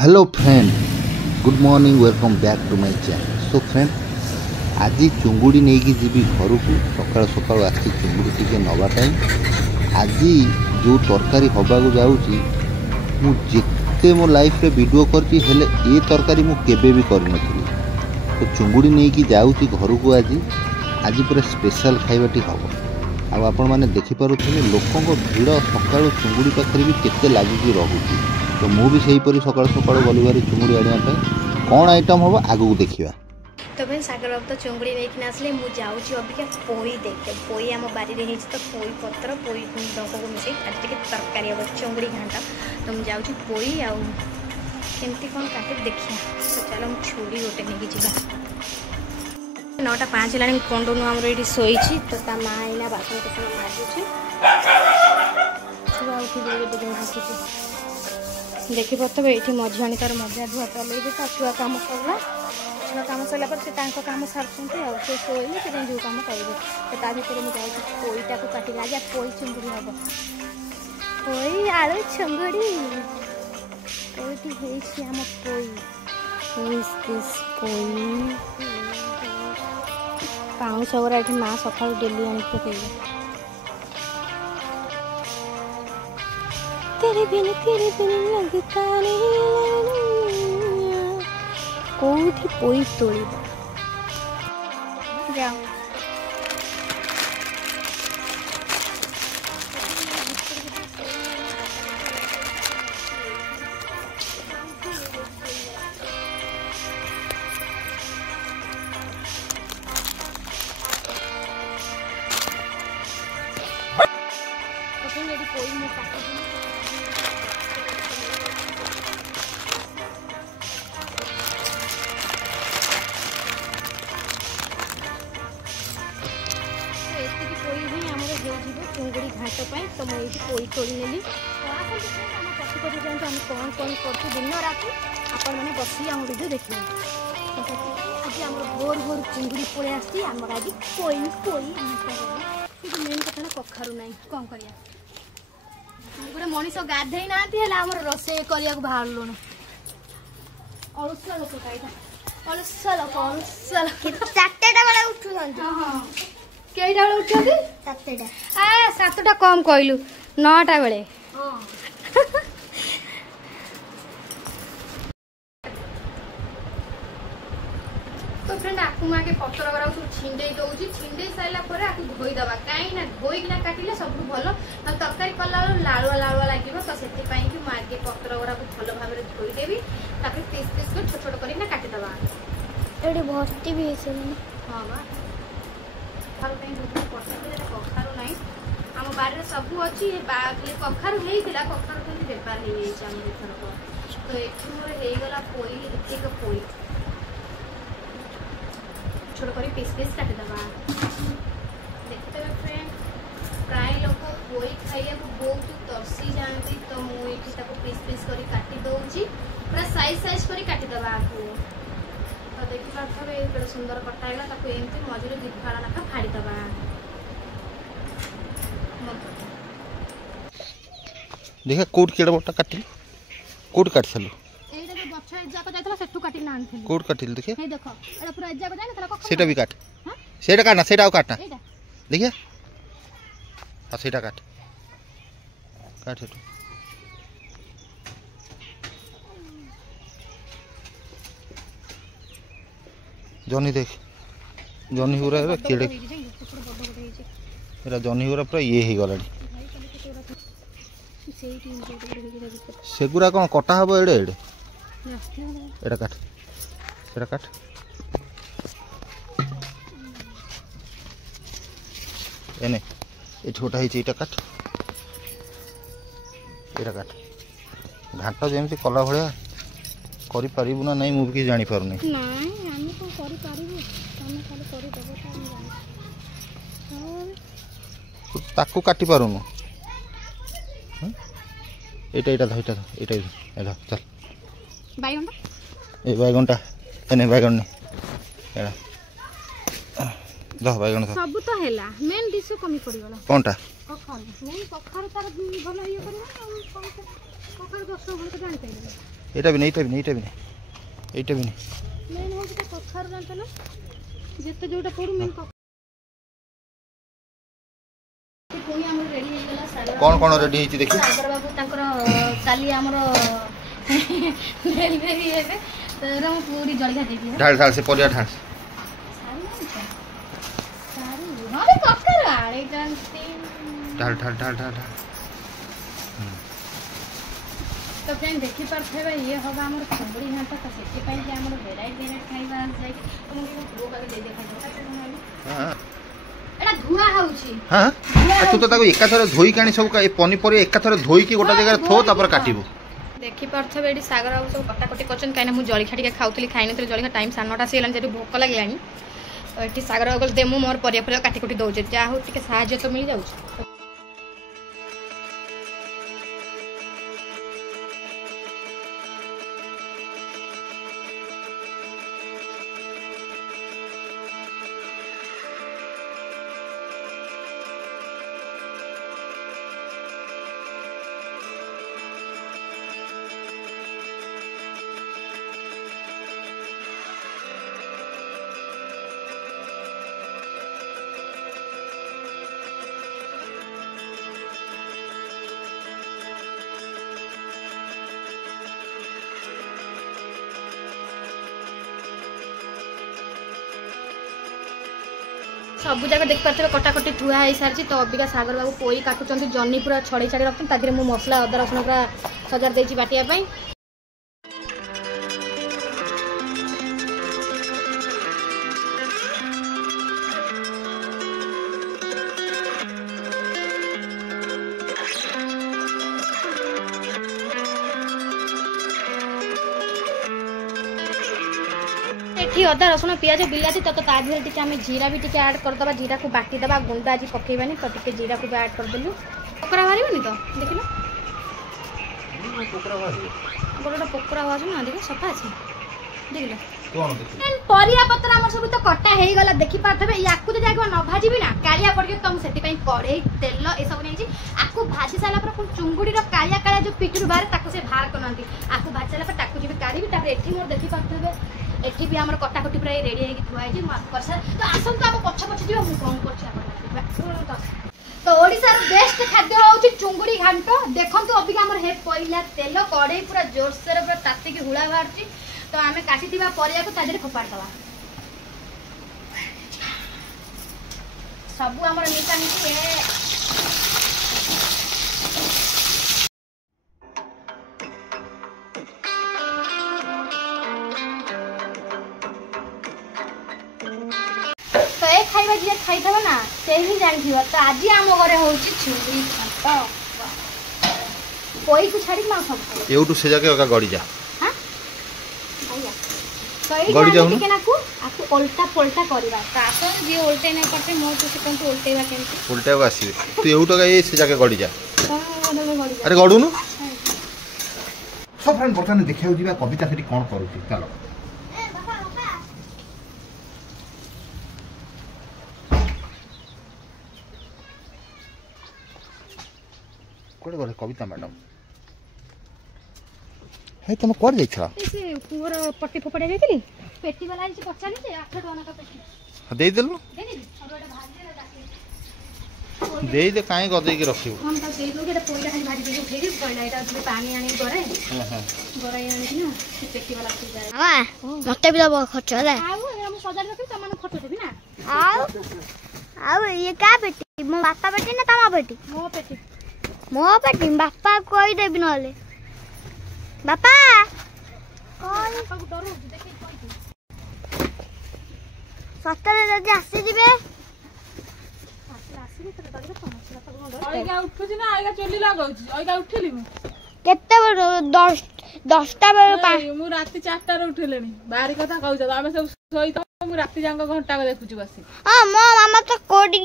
Hello friend, good morning, welcome back to my channel. So friend, आज चुंगुड़ी नहीं कि जीवी घर को सकाल सकाल आसी चुंगुड़ी टी नवापाई। आज जो तरकारी हवाक जाऊँगी मुझे मो लाइफ रे वीडियो करती ये तरकारी मुझे भी करनी। तो चुंगुड़ी नहीं कि जाऊँगी घर को आज पूरा स्पेशल खाइबाटी हम। आपण मैंने देखिपे लोकों भीड़ सका चुंगुड़ी पाखे भी केते लगिकी रोचे। तो मुझे सहीपरी सका सका गली भारी चुंगुड़ी आने कौन आइटम हम आगू देखा। तो फ्रेंड सागर बाबू तो चुंगुड़ी लेकिन आसले मुझे जाऊँगी अबिका पोई देखे। पोई आम बारी में तो पोई पत्र पोई डंक को मिसे आज टे तरकारी हम चुंगुड़ी घाट। तो मुझे जाऊँगी पोई आमती कौन काटे देखिए। तो चलो हम छुरी गोटे नहीं जा 9:05 है कंडनु आमर ये शोई। तो ता माँ आईना बासन कुसन माजुची छुआ उठी देखी पारे ये मझाणी तार मजा धुआ चलैबे। तो छुआ कम सरला छुआ कम सरला से कम सारे शोले से जो कम करेंगे। तो ता भर मुझे पोईटा को काटी आज पोई चुंगुड़ी हम। पोई आलू चुंगुड़ी पोईटी आम पोई पाउस गुरा ये माँ सका डेली आनी पकड़े। तेरे बिन लगता कौटी पोई तोड़ जाओ। कोई मैं चुंगुड़ी घाट पर। तो मुझे पोई तोड़ी नेली पशुपति जाऊँ आम कौन कौन कर दिन राति आपण मैंने बस आम वीडियो देखिए। आज आम भोर भोर चुंगुड़ी पड़े आसी आमर आज पोई पोई मेन कथा कखारू ना कौन कर गोटे मनीष गाधे ना रोसे करने बाहर लुण अलुआ लोक अलुआ लोक अलुआ चारटा बेले उठुं कईटा बेले उठुं 7टा कम कहलु 9टा बेले। तो फ्रेंड आपको मुझे पतर गुरा सब छिंडे दूसरी छिंडे सारापर आपको धोईदबा कहीं धोईकिना काटिले सब भल तरकारी कला लालुआ लालुआ लगे। तो से मुझे पतर गुरा भल भाव में धोईदेवी पीस पीस कर छोट छोट कर काटिदबा। ये भर्ती भी हाँ बा कखारू कहीं कखारू ना आम बारे सब अच्छी कखारू होता कखारू कहीं बेपार हो। तो ये मोर होगला पोई एक पोई छोट कर पीस पीस काटिदबा। देखते फ्रेंड प्राय लोक पोई खाइया बहुत तरसी जाती। तो मुझे पीस पीस कर काटी दौची पूरा साइज साइज कर काटिदबा। तो देखी पारे सुंदर कटागला एमती मझे दीफाड़ नाखा फाड़ीदबा। देखा कौट केड़ा बटा काटिल कौट काट सालू कौट काटिल देखे सेटा भी काट सेटा काटना सेटा आउ काटना देखिए हाँ सेटा काट काट जनी देख जनी पूरा केड़े जनी पूरा पूरा ये ही गला सेगुरा कौन कटा हम एड़े एड़े एटा काट एटा काट एने ये छोटा ही काट एटा काट घाट जमी कला भाया करू ना नहीं मुझे जानी पार नहीं ताकू काटी पारुनु एटा धर एटा चल बैगनटा एने बैगन नहीं दह बैगन सब तो हैला मेन डिश कमी पड़ीगला कोनटा कखारू नहीं कखारू तार भलो ये करबा कखारू 10 भलो तो जानि पाइले एटा भी नहीं एटा भी नहीं एटा भी नहीं एटा भी नहीं मेन हो कि कथार जानत ना जेते जोटा पडू मेन कोनी हमर रेडी हे गेला सागर कौन रेडी हेची देखि सागर बाबू तांकर काली हमर डेलिवरी हेबे तर हम पूरी जळगा देबी ढाल ढाल से परिया ढाल सारी हां ककर आड़े जानती ढाल ढाल ढाल ढाल तो फ्रेंड देखि परथेबे ये होगा हमर चिंगुड़ी घाटा तो सेति पई जे हमर वेराइटी खाइबा जाय तो मुझे दो बार दे देखा हां एटा धुआ होउची हां तू तो ताको एका थरे धोई कानी सब ए पनी परी एका थरे धोई की गोटा जगह थो तापर काटिबो देखि परथेबे एडी सागर बाबू सब कटा कटी करछन काइना मु जळी खाटी के खाउतली खाइने तो जळी टाइम 9:30 सेलन जेतु भोक लागलानी तो एठी सागर बाबू देमु मोर परिया परिया काटी कटी दउजे जा हो टिके सहाय्य तो मिल जाउछ सब जगह देख पारे कटाकटी ठुआ हो सारी तो अबिका सागर बाबू पोई काटुंट जनी पूरा छड़े छाड़ी रखते ताकि मु मसला अदा रसुण पूरा सजार देती बाटिया एठी अदा रसुण पियाज बिलाती तो ता देहरे टिके आमे जीरा भी टिके ऐड कर दबा जीरा को बाटी दबा गुंडा आज पकेबानी तो टिके जीरा को भी ऐड कर देलु पोकरा मारिबनी तो देखिलो पोकरा मारिबो गोटा पोकरा आवाज ना देखो सफा अछि देखिलो कोन देखि परिया पत्र हमर सब तो कटा हेई गला देखि पाथबे याकू तो जाके न भाजीबी ना कालिया पड़ के तुम सेति पई कढ़ई तेल ए सब नै छी आकू भाजी साला पर कोन चुंगुडी रो कालिया कालिया जो पिटुर बाहर ताकू से बाहर करनंती आकू भाजी साला पर ताकू जीबी काढीबी तापर एठी मोर देखि पाथबे एठी भी हमर कटाकटी पूरा रेडी हे कि थुआ हे माफ कर सर तो आसन तो हम पछ पछ जीवा मु कोन करछ आपण तो ओडिसा रो बेस्ट खाद्य होउची चुंगुडी घांट देखंतु अभी हमर हे पहिला तेल कढ़ई पूरा जोर से पूरा ताती की हुळा बाहरची तो आमे काटी दिबा परिया को ताजरे फोपाड़ दवा सब हमर निका निकी खाइबा जे खाइथबा ना से ही जानि थिबा तो आज हम घरे होउची चिंगुडी घांट कोई को छाड़ी ना सब एउटू से जाके ओका गड़ी जा हां भैया कोई गड़ी जाऊ ना को आकु उल्टा पलटा करबा तासन जे उल्टे नै करते मो तो से कोन उल्टेबा केमती उल्टेबा आसीबे तू एउटू का ए से जाके गड़ी जा गड़ी अरे गडुनु सब फ्रेंड बर्तमान देखियो जीवा कविता सेठी कोन करूची चलो कोड़े गले कविता मैडम हे तुम कोड़ जाइछा से पुअर पट्टी फोपड़े गइतली पेटी वाला जे पचानी जे 8 टका का पेटी दे देलु दे दे और एटा भाजी रे डाके दे दे काहे गदे के रखियो हम त से लोग एटा पोइला खाली भाजी दे उठेली पहिला एटा जे पानी आनी गरे हां गरे आनी ना से पेटी वाला से जाए हां मते भी दबो खर्च होला आउ हम सजार रखी त मन खर्च देबी ना आउ ये का बेटी मो बापा बेटी ना तमा बेटी मो पेटी बापा कोई देबी नले बापा कोई सब डरो देखि कोई सतरे जदी आसी जिबे आसी तो दादी समस्या तो डर आइगा उठुची ना आइगा चोली लगाउची आइगा उठेली मु केते 10टा बेले मु राती 4टा रे उठेलेनी बाहरी कथा कहउछ आमे सब सोई त मु राती जांग घंटा को देखुची बसी हां मो मामा तो कोडी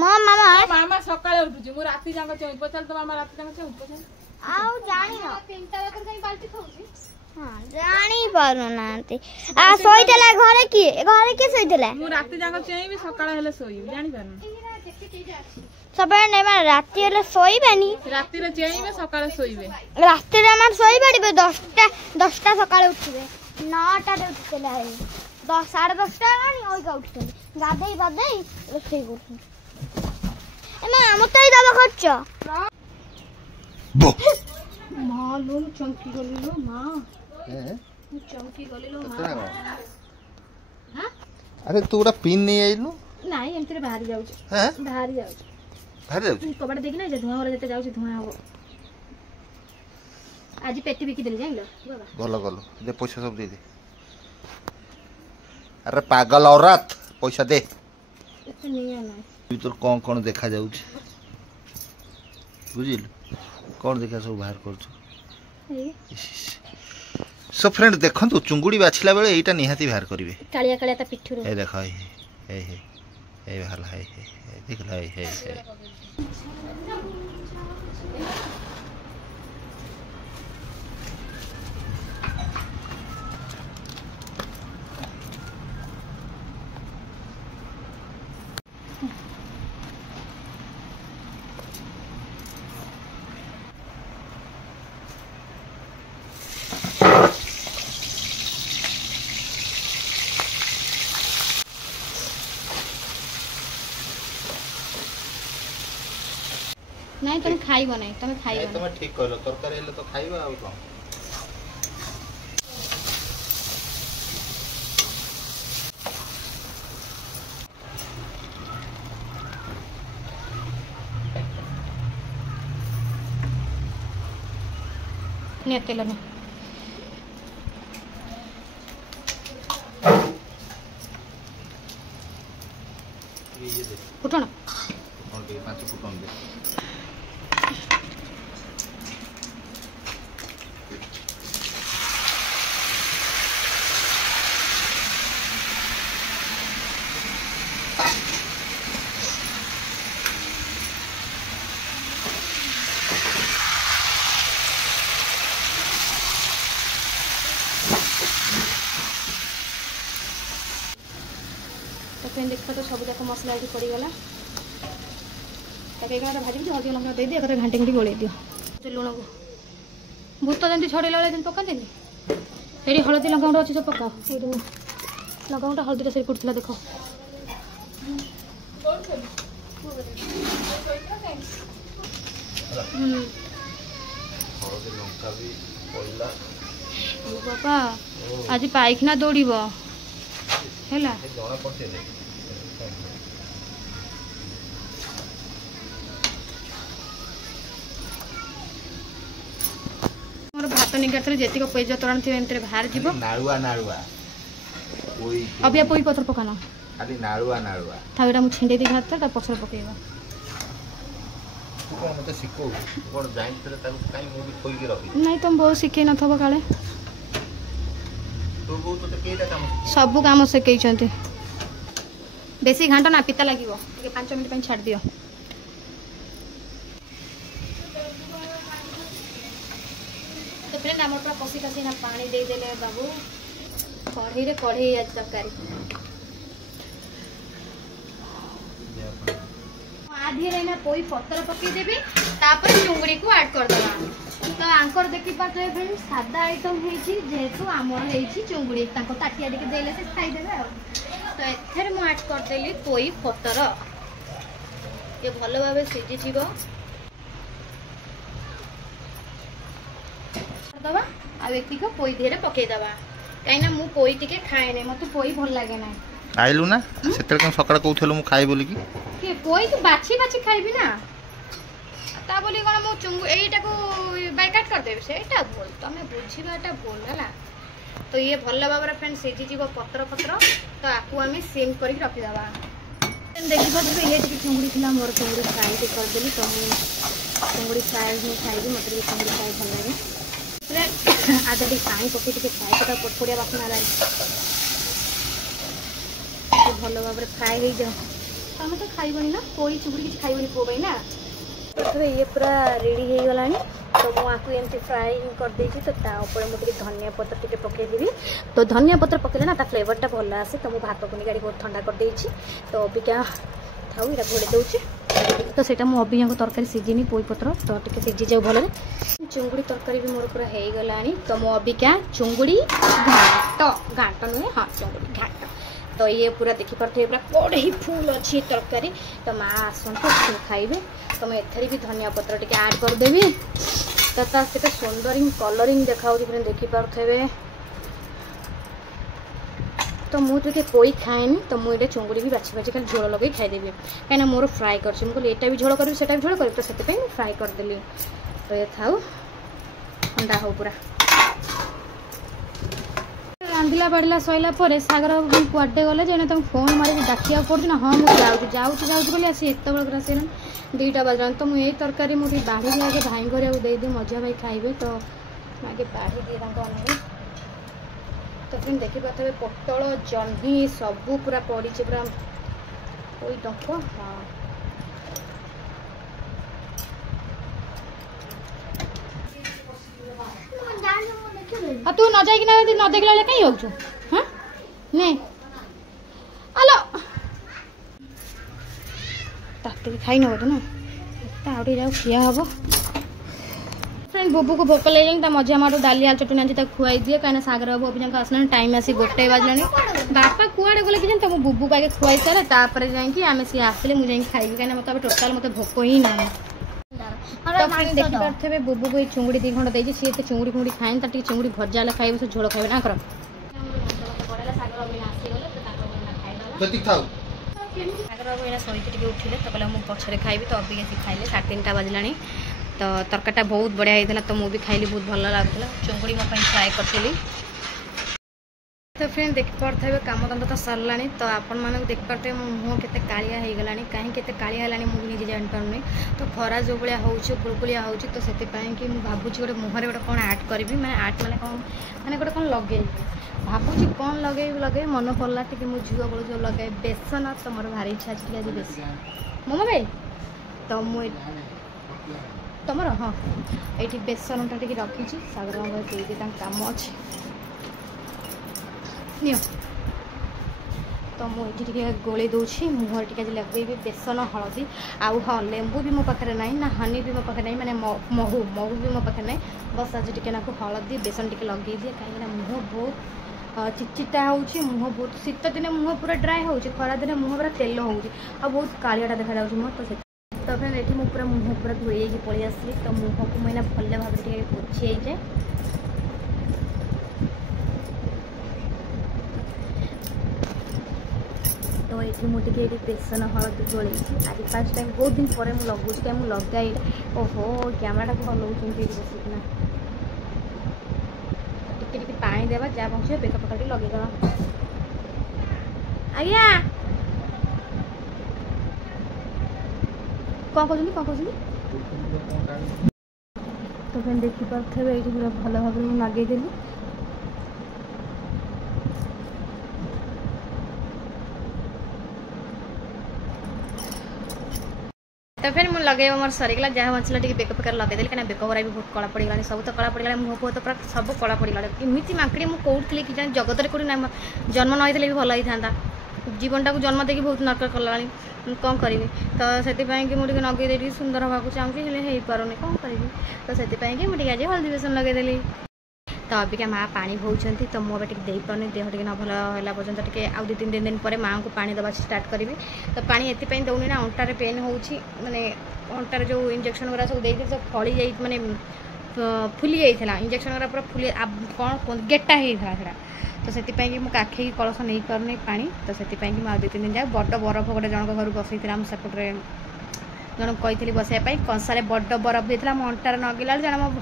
मो मामा सकाळे उठुची मु राती जांग चोई पचल तो मामा राती जांग चोई पचल आउ जानी न 3टा बजे कहीं बाल्टी थौची हां जानी पारो नांती आ सोईतला घरे की सोईतला मु राती जांग चोई भी सकाळे हेले सोई जानि पारन सब राति हेले शोबानी राति चेइबे सकाळे शोइबे राति शोई पड़े 10टा सकाळे उठे 9टा उठे 10:30 उठे गाधे गाधे रोषे कर दबा खर्च माँ लो चमकी गली लो माँ चमकी गली लो माँ अरे तू गोटा पिन नहीं आइलु नहीं एमती बाहरी जाऊँ हैं बाहरी जाऊँ बाहर जाऊ कबाड़ देखी ना धुआं वाला जिते जाऊँ धुआं हम आज पेटी बिकी देली जाइल गलो गलो दे पैसा सब दे दे अरे पागल औरत पैसा दे एते नहीं आना तू तो कौन कौन देखा जाऊ बुझिल कौन देखा सब बाहर कर सो फ्रेंड देखंतु चुंगुड़ी बाछिला बेले एटा निहाती बाहर करिवे कालिया कालिया ता पिठुर ए देखो ए बाहर है देख ला है नहीं तुम खाइबो नहीं तुम खाइबो तुम ठीक कहलो तरकारी हेले तो खाइबा आ कोन ने तेल में ये दे फुटण कौन के 5 फुटन दे तो फ्रेंड देखो तो सब जाक मसला ये पड़गला भाजी हल्दी लंका दे दिए घाटी घाटी गोल दियो लुण को भूत जमी छड़ेला बेले पकाते ये हलदी लंका गुंड अच्छी सब पकाओ लंका गुंड हल्दी से कुटला देख बापा आज पाइखना दौड़ है मोर भात निगार जेतिक पेज तोरण थी एमते बाहर जीवो नाळुआ नाळुआ ओई अब या पोई पत्र पकाना खाली नाळुआ नाळुआ थावेरा मु छिंडे दी भात ता पछर पकेबा तू कोन मते सिको कोन जाइन तले ताको काई मु भी खोल के रखी नहीं तुम बहुत शिखे न थबो काले तो बहुत तो केटा काम सब काम शिखई छथि बेसी घंटा ना पिता लागिवो 5 मिनिट पई छाड़ दियो तो फ्रेंड हमर पूरा पसी कसी ना पानी दे देले बाबू कढ़ई रे कढ़ई आज तरकारी आधी रे ना पोई पत्थर पकी देबी तापर चुंगड़ी को ऐड कर देबा तो आंकर देखि पाते फ्रेंड सादा आइटम हेछि जेतु आमर हेछि चुंगड़ी ताको ताटिया देके देले से खाई देबे तो एथरे मु ऐड कर देली पोई पत्थर ये भलो भाबे सिझि छिबो दबा आ एति को पोई धेरे पके दबा काइना मु पोई टिके खाए नै मते पोई भल लागे ना आइलु ना सेतल कम सकाळ कहथलो मु खाइ बोली की के पोई तो बाछी बाछी खाइबी ना ता बोली कोन मु चुंगु एटा को बाइकाट कर देबे सेटा बोल तमे बुझिबाटा बोल हला तो ये भल्ला बाबरा फ्रेंड सिझि जीवो पत्र पत्र तो आकु आमी सिम करी रखि दबा देखि पत ये टिके चुंगुड़ी थिला मोर चुंगुड़ी फ्राई के कर देली तो मु चुंगुड़ी फ्राई में खाइबी मते चुंगुड़ी फ्राई भल लागे आधा टी पानी पके टिके फ्राई करता पटपड़िया बासना लागे भल भाव फ्राए हो जाओ तुम तो खाइबनी ना कोई चुगड़ी किसी खाइबनी पो भाई ना तो ये पूरा रेडी हो गला तो मुझे एमती फ्राए कर देती तो मुझे धनिया पत्र टे पकईदेवी तो धनिया पत्र पकड़े ना फ्लेवरटा भल आसे तो मुझे भात को गाड़ी बहुत ठंडा कर देती तो अबिका था घोड़े दूसरी तो सेटा मु अभी यहाँ तरकारी सीझिनी पोई पत्र तो टिके सीझी जाऊ भल चुंगुड़ी तरकारी भी मोर पूरा हो गलानी तो मु अभी क्या चुंगुड़ी घाट नुहे हाँ चुंगुड़ी घाट तो ये पूरा देखिपे पूरा कड़े फुल अच्छी तरकारी तो माँ आसतु खाइबे तो मुझे एथेर भी धनिया पत्र टिके ऐड करदेवी तो सहित सुंदर कलरिंग देखा देखिपे तो मुझे पोई खाएनी तो मुझे चुंगुड़ी भी बाछी बाछी खाली झोल लगे खाईदेवी कहीं मोर फ्राए कर मुझे ये भी झोल करी भी झोल करी तो से फ्राए करदेली तो ये था अंडा हो पूरा रांधिला बाड़िला सैला सागर कुआडे गले जेने तुम फोन मारिक डाकिया पड़ू ना हाँ मुझे जाऊँ बोली आसी एत बेलू आस 2टा बजला तो मुझे तरकारी मुझे बाढ़ी आगे भाई घर देदी मजा भाई खाइबे तो आगे बाढ़ी दिए तो फिर देखी पारे पोटल जह्नी सबू पूरा पड़ी पूरा कोई डंक हाँ तू न जाइक न देखला कहीं हो हाँ नहीं आलो ताकि खाई नब तो ना आउटे जाओ खिया हम फ्रेंड बुबू को भोक लगे मजा मार डाली आलू चटनी आज खुआई दिए कहीं सागर बाबू अभी आसना टाइम आसी 1 बजला बापा कुआड़े गले कि तुम बुबू को आगे खुआई सारे तापर जामें सी आसिले मुझे खाइबी कहीं मतलब टोटाल मत भोक ही ना देखिपे बुबू को चुंगुड़ी 2 खंड देती सी चुंगुड़ी फुंगुड़ी खाए तो चुंगुड़ी भजा हेल्ले खाइबे से झोल खाइबे ना कर सागर बाबू यहाँ शोक उठिले तो कहला मुझे पछरे खाइबी तो अभी खाइले 3:30 बजला तो तरकारीटा बहुत बढ़िया होता तो मुझे खाइली बहुत भल लगुला चुंगुड़ी मो फ्राए करी तो फ्रेंड देखिपे कम धंदा तो सरला तो आपण मानक देखिपे मो मुँह के कालिया हो गला कहीं कालिया है मुझे निजे जापारूनी तो खरा जो भाया हो गुलगुलिया हो तो से कि भावुँ गोटे मुहर गोटे कौन आर्ट करी मैंने आर्ट मैंने कौन मैंने गोटे कौन लगे भावुँ कौन लगे मन पड़ा कि मुझे झील बेलू जो लगे बेसन तो मोर भारी इच्छा अच्छी आज बेसन मोमो भाई तो मुझे तुमर हाँ ये बेसनटा टी रखी सागर बाबू काम अच्छे नियो तो मुझे गोले दूसरी मुहर टी लगे बेसन हलदी आउ हाँ लेंबू भी मो पाखे ना ना हनी भी मो पाखे ना मैंने महू भी मो पाखे ना बस आज टी हलदी बेसन टी लगे दिए कहीं मुँह बहुत चिचिटा हो मुँह बहुत शीत दिन मुँह पूरा ड्राए हो खरा दिन मुँह पूरा तेल हो बहुत कालियाटा देखा मुँह तो फिर ये मुझे पूरा मुँह पूरा धोई पलि आसली तो मुँह को मुझे भल भाव पोछी जाए तो ये मुझे बेसन हलदी गोल आज फर्स्ट टाइम बहुत दिन पर लगुच क्या मुझे लगाई ओहो कैमेरा को हलाऊँ बसिकना टिके पानी देवा जहाँ पहुँचे बेक पकड़ लगेगा आज्ञा कौन कहते तो फिर देखिपे ये पूरा भल भाव लगेदेली तो फिर मुझे लगे मोर सरीगला जहाँ बचला टी बेक बेकार लगेदेली कहीं बेक भरा भी बहुत कला पड़गला सब तो कला पड़गला मुँह फुह तो पूरा सब कला पड़गला एमती माकड़ी मुझे कौड़ी कि जगत में कौटी ना जन्म नहीं भी भल होता जीवन टाक जन्म देखिए बहुत नरक कला कौन करी तो से मुझे नगे सुंदर हाँक चाहिए हो पारे कौन करी तो से मुझे आज हल्दी बेसन लगेदेली तो अबिका माँ पानी भौंती तो मुझे टे दे पारे देह टे न भल है पर्यटन टे आउ 2-3 दिन पर माँ को पानी दवा स्टार्ट करी तो पानी ये दौनी ना अंटार पेन हो मानने अंटार जो इंजेक्शन गुरा सब देते सब फली जा मानने फुली जाता इंजेक्शन गुरा पूरा फुली कौन गेटा होता है तो से काखी कलश नहीं पारे पा तो से 2-3 दिन जाए बड़ बरफ गोटे जन घर बसई सेपटे जन कही बसाई कंसार बड़ बरफ देता मो अंटार नगेला जन मो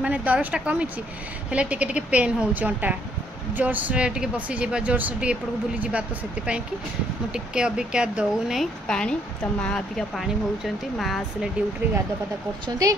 माने दरजटा कमी हेल्ले टिके पेन हो अंटा जोरसे टे बसी जा जोरसे टे एपट को बुली जा तो से मुझे अबिका दौना पा तो माँ अबिका पा भौंती माँ आसिले ड्यूटी गाधा पाधा कर